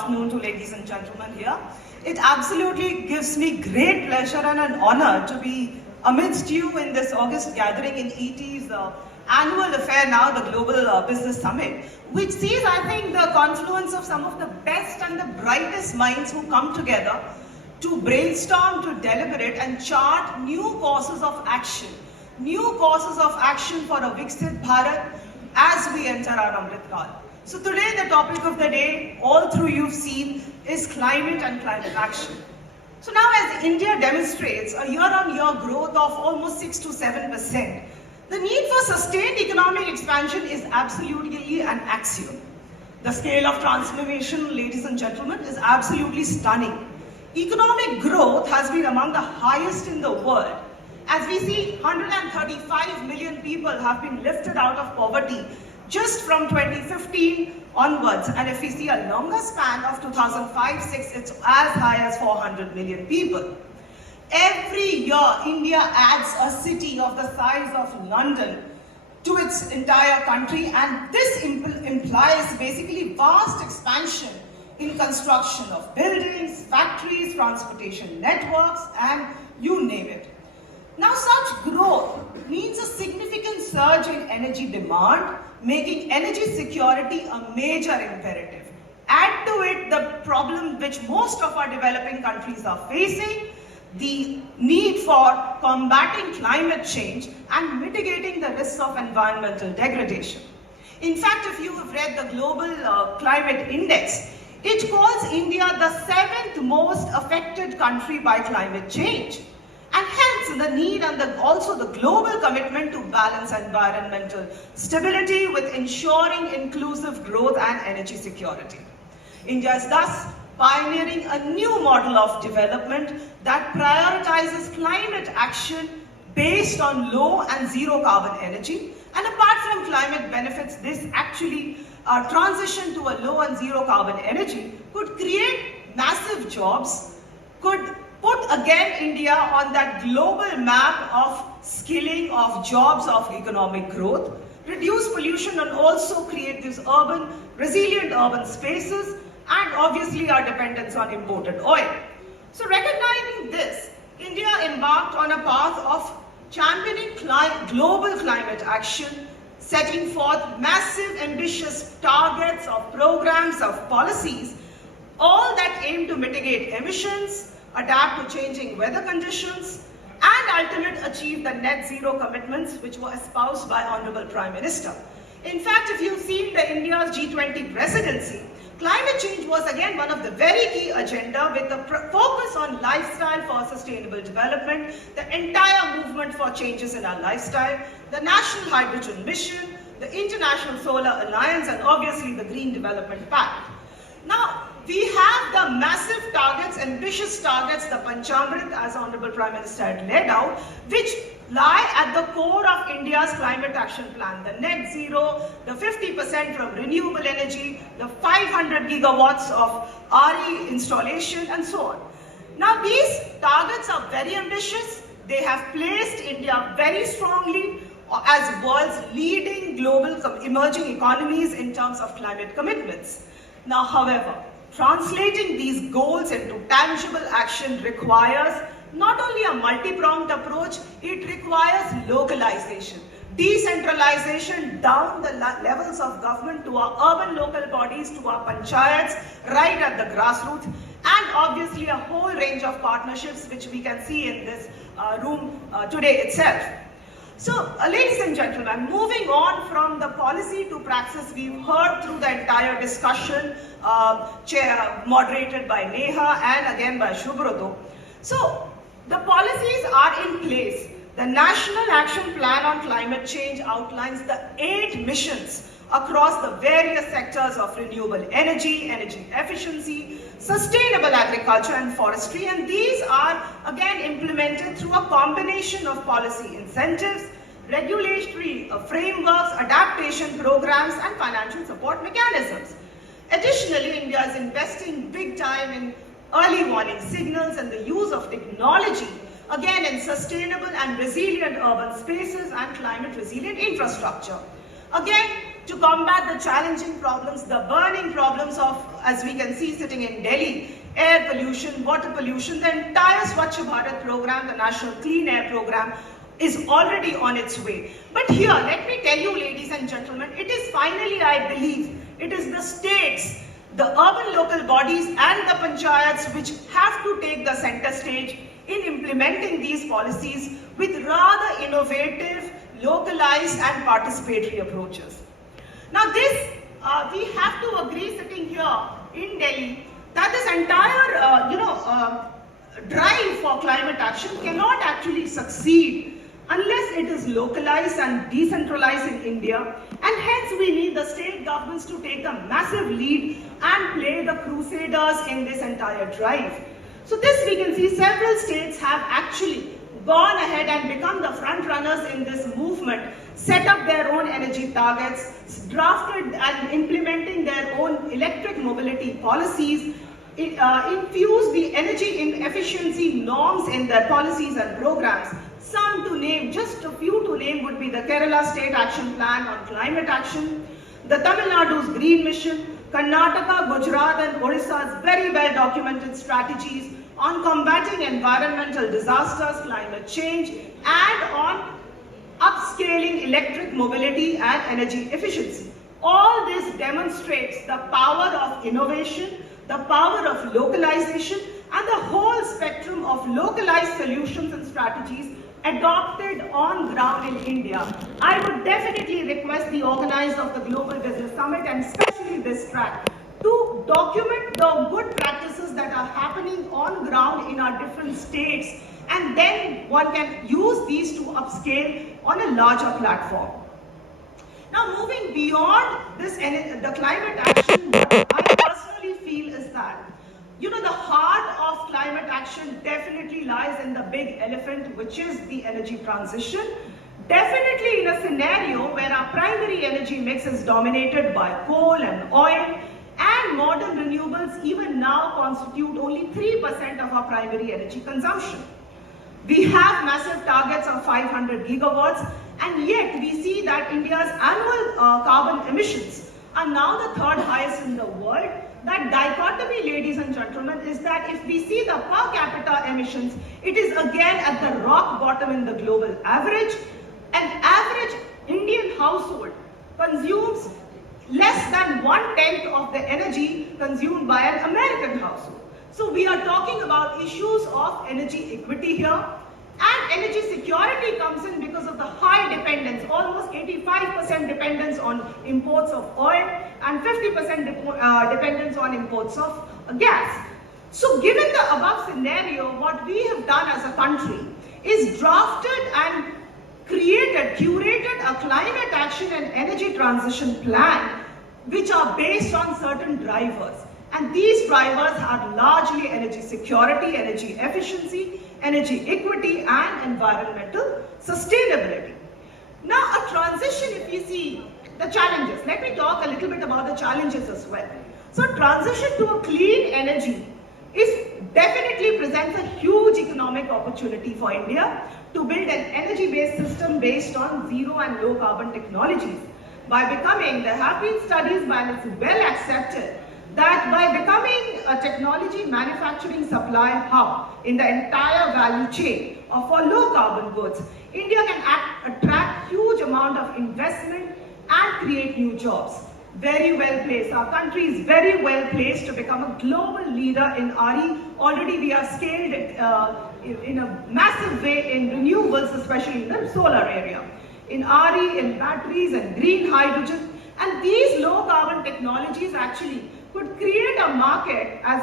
afternoon to ladies and gentlemen here. It absolutely gives me great pleasure and an honor to be amidst you in this August gathering in ET's annual affair now, the Global Business Summit, which sees, I think, the confluence of some of the best and the brightest minds who come together to brainstorm, to deliberate and chart new courses of action for a Viksit Bharat as we enter our Amrit Kaal. So today the topic of the day, all through you've seen, is climate and climate action. So now as India demonstrates a year-on-year growth of almost 6 to 7%, the need for sustained economic expansion is absolutely an axiom. The scale of transformation, ladies and gentlemen, is absolutely stunning. Economic growth has been among the highest in the world. As we see, 135 million people have been lifted out of poverty just from 2015 onwards. And if we see a longer span of 2005-06, it's as high as 400 million people. Every year, India adds a city of the size of London to its entire country, and this implies basically vast expansion in construction of buildings, factories, transportation networks, and you name it. Now, such growth means a significant surge in energy demand, making energy security a major imperative. Add to it the problem which most of our developing countries are facing, the need for combating climate change and mitigating the risks of environmental degradation. In fact, if you have read the Global Climate Index, it calls India the 7th most affected country by climate change. And hence the need and also the global commitment to balance environmental stability with ensuring inclusive growth and energy security. India is thus pioneering a new model of development that prioritizes climate action based on low and zero carbon energy. And apart from climate benefits, this actually transition to a low and zero carbon energy could create massive jobs, could put again India on that global map of skilling, of jobs, of economic growth, reduce pollution and also create these resilient urban spaces, and obviously our dependence on imported oil. So recognizing this, India embarked on a path of championing global climate action, setting forth massive ambitious targets of programs, of policies, all that aim to mitigate emissions, adapt to changing weather conditions, and ultimately achieve the net zero commitments which were espoused by Honorable Prime Minister. In fact, if you've seen the India's G20 presidency, climate change was again one of the very key agenda with the focus on lifestyle for sustainable development, the entire movement for changes in our lifestyle, the National Hydrogen Mission, the International Solar Alliance, and obviously the Green Development Pact. Now, we have the massive targets, ambitious targets, the Panchamrit, as Honorable Prime Minister had laid out, which lie at the core of India's climate action plan. The net zero, the 50% from renewable energy, the 500 gigawatts of RE installation, and so on. Now, these targets are very ambitious. They have placed India very strongly as world's leading global emerging economies in terms of climate commitments. Now, however, translating these goals into tangible action requires not only a multi-pronged approach, it requires localization, decentralization down the levels of government to our urban local bodies, to our panchayats, right at the grassroots, and obviously a whole range of partnerships which we can see in this room today itself. So, ladies and gentlemen, moving on from the policy to praxis, we've heard through the entire discussion, moderated by Neha and again by Shubhroto. So, the policies are in place. The National Action Plan on Climate Change outlines the 8 missions across the various sectors of renewable energy, energy efficiency, sustainable agriculture and forestry, and these are again implemented through a combination of policy incentives, regulatory frameworks, adaptation programs, and financial support mechanisms. Additionally, India is investing big time in early warning signals and the use of technology, again in sustainable and resilient urban spaces and climate resilient infrastructure. Again, to combat the challenging problems, the burning problems of, as we can see sitting in Delhi, air pollution, water pollution. The entire Swachh Bharat program, the National Clean Air program, is already on its way. But here, let me tell you, ladies and gentlemen, it is finally, I believe, it is the states, the urban local bodies and the panchayats which have to take the center stage in implementing these policies with rather innovative, localized and participatory approaches. Now this, we have to agree sitting here in Delhi that this entire, drive for climate action cannot actually succeed unless it is localized and decentralized in India, and hence we need the state governments to take a massive lead and play the crusaders in this entire drive. So this we can see several states have actually gone ahead and become the front runners in this movement, set up their own energy targets, drafted and implementing their own electric mobility policies, infuse the energy efficiency norms in their policies and programs. Some to name, just a few to name would be the Kerala State Action Plan on Climate Action, the Tamil Nadu's Green Mission, Karnataka, Gujarat and Odisha's very well documented strategies on combating environmental disasters, climate change, and on upscaling electric mobility and energy efficiency. All this demonstrates the power of innovation, the power of localization, and the whole spectrum of localized solutions and strategies adopted on ground in India. I would definitely request the organizers of the Global Business Summit, and especially this track, to document the good practices that are happening on ground in our different states, and then one can use these to upscale on a larger platform. Now moving beyond this, the climate action, what I personally feel is that, the heart of climate action definitely lies in the big elephant, which is the energy transition. Definitely in a scenario where our primary energy mix is dominated by coal and oil, and modern renewables even now constitute only 3% of our primary energy consumption. We have massive targets of 500 gigawatts, and yet we see that India's annual carbon emissions are now the third highest in the world. That dichotomy, ladies and gentlemen, is that if we see the per capita emissions, it is again at the rock bottom in the global average. An average Indian household consumes less than 1/10 of the energy consumed by an American household. So we are talking about issues of energy equity here. And energy security comes in because of the high dependence, almost 85% dependence on imports of oil and 50% dependence on imports of gas. So given the above scenario, what we have done as a country is drafted and curated a climate action and energy transition plan which are based on certain drivers. And these drivers are largely energy security, energy efficiency, energy equity, and environmental sustainability. Now, a transition, if you see the challenges, let me talk a little bit about the challenges as well. So, transition to a clean energy definitely presents a huge economic opportunity for India to build an energy-based system based on zero and low carbon technologies. There have been studies, and it's well accepted, that by becoming a technology manufacturing supply hub in the entire value chain for low carbon goods, India can attract huge amount of investment and create new jobs. Very well placed. Our country is very well placed to become a global leader in RE. Already we are scaled in a massive way in renewables, especially in the solar area, in RE, in batteries and green hydrogen. And these low carbon technologies actually could create a market, as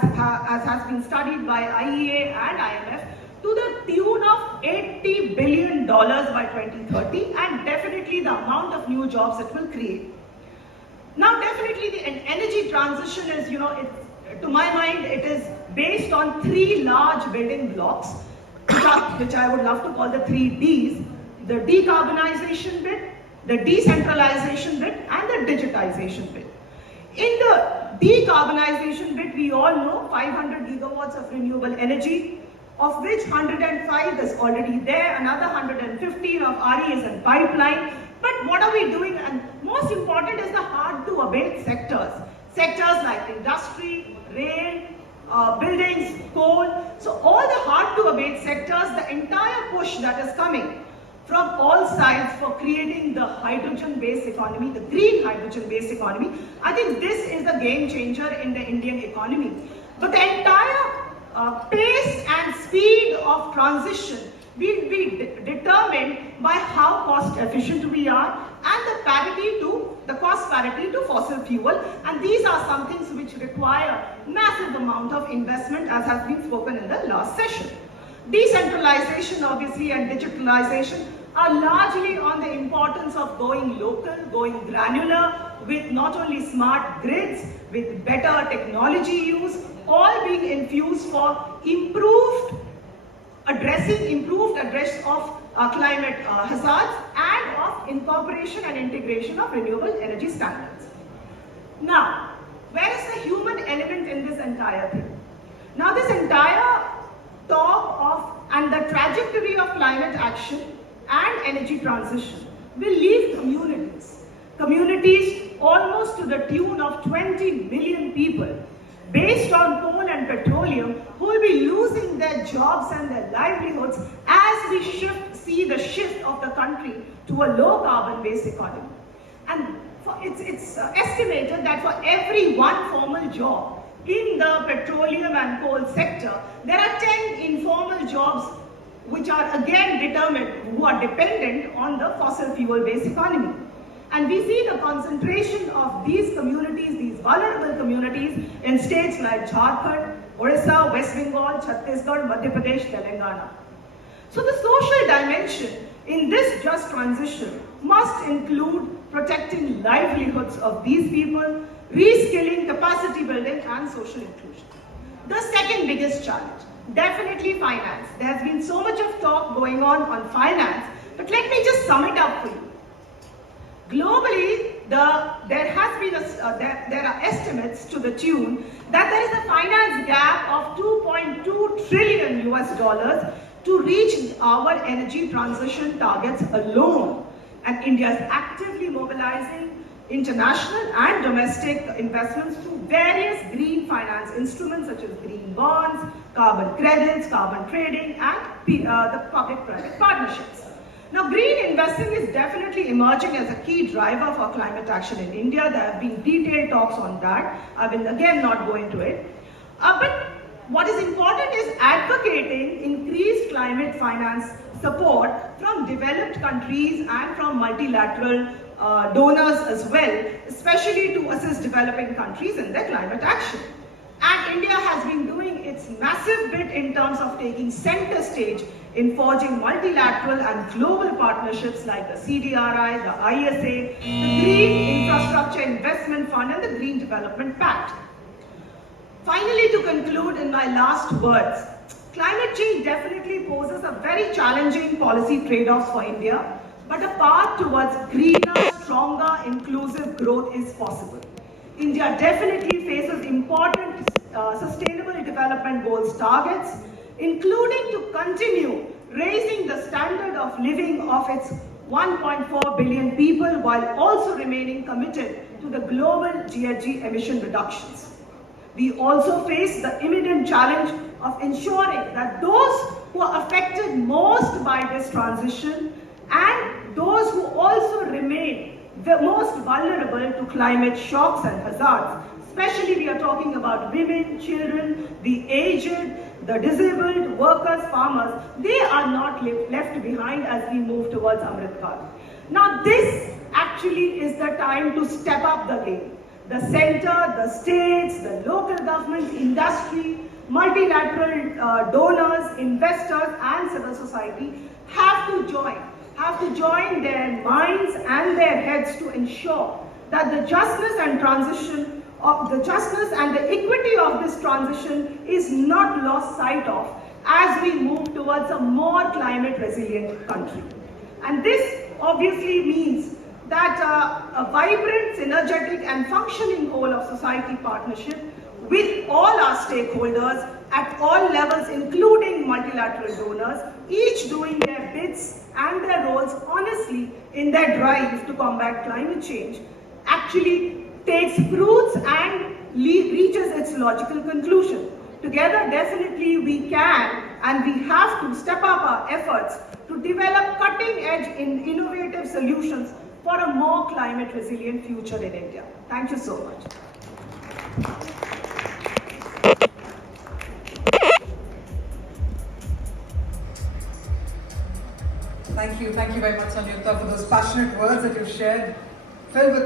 has been studied by IEA and IMF, to the tune of $80 billion by 2030, and definitely the amount of new jobs it will create. Now, definitely the energy transition is, to my mind, it is based on three large building blocks, which I would love to call the 3Ds: the decarbonization bit, the decentralization bit, and the digitization bit. In the decarbonization bit, we all know 500 gigawatts of renewable energy, of which 105 is already there, another 115 of RE is in pipeline. But what are we doing? And most important is the hard-to-abate sectors. Sectors like industry, rail, buildings, coal. So all the hard-to-abate sectors, the entire push that is coming from all sides for creating the hydrogen-based economy, the green hydrogen-based economy, I think this is a game changer in the Indian economy. But the entire pace and speed of transition will be determined by how cost efficient we are and the cost parity to fossil fuel, and these are some things which require massive amount of investment, as has been spoken in the last session. Decentralization obviously and digitalization are largely on the importance of going local, going granular, with not only smart grids, with better technology use, all being infused for improved address of climate hazards and of incorporation and integration of renewable energy standards. Now, where is the human element in this entire thing? Now, this entire talk of and the trajectory of climate action and energy transition will leave communities almost to the tune of 20 million people based on coal and petroleum who will be losing their jobs and their livelihoods as we see the shift of the country to a low carbon based economy. And it's estimated that for every one formal job in the petroleum and coal sector, there are 10 informal jobs which are again who are dependent on the fossil fuel based economy. And we see the concentration of these communities, these vulnerable communities in states like Jharkhand, Orissa, West Bengal, Chhattisgarh, Madhya Pradesh, Telangana. So the social dimension in this just transition must include protecting livelihoods of these people, reskilling, capacity building and social inclusion. The second biggest challenge, definitely finance. There has been so much of talk going on finance, but let me just sum it up for you. Globally, there are estimates to the tune that there is a finance gap of 2.2 trillion US dollars to reach our energy transition targets alone. And India is actively mobilizing international and domestic investments through various green finance instruments such as green bonds, carbon credits, carbon trading, and the public-private partnerships. Now, green investing is definitely emerging as a key driver for climate action in India. There have been detailed talks on that. I will again not go into it. But what is important is advocating increased climate finance support from developed countries and from multilateral donors as well, especially to assist developing countries in their climate action. And India has been doing its massive bit in terms of taking center stage in forging multilateral and global partnerships like the CDRI, the ISA, the Green Infrastructure Investment Fund and the Green Development Pact. Finally, to conclude in my last words, climate change definitely poses a very challenging policy trade-offs for India, but a path towards greener, stronger, inclusive growth is possible. India definitely faces important sustainable development goals targets, including to continue raising the standard of living of its 1.4 billion people while also remaining committed to the global GHG emission reductions. We also face the imminent challenge of ensuring that those who are affected most by this transition and those who also remain the most vulnerable to climate shocks and hazards, especially we are talking about women, children, the aged, the disabled, workers, farmers, they are not left behind as we move towards Amrit Kal. Now this actually is the time to step up the game. The center, the states, the local governments, industry, multilateral donors, investors and civil society have to join their minds and their heads to ensure that the justness and the equity of this transition is not lost sight of as we move towards a more climate resilient country. And this obviously means that a vibrant, synergetic and functioning whole of society partnership with all our stakeholders at all levels, including multilateral donors, each doing their bits and their roles honestly in their drive to combat climate change, actually takes fruits and reaches its logical conclusion. Together, definitely we can and we have to step up our efforts to develop cutting-edge and innovative solutions for a more climate-resilient future in India. Thank you so much. Thank you very much, Sanyukta, for those passionate words that you've shared, filled with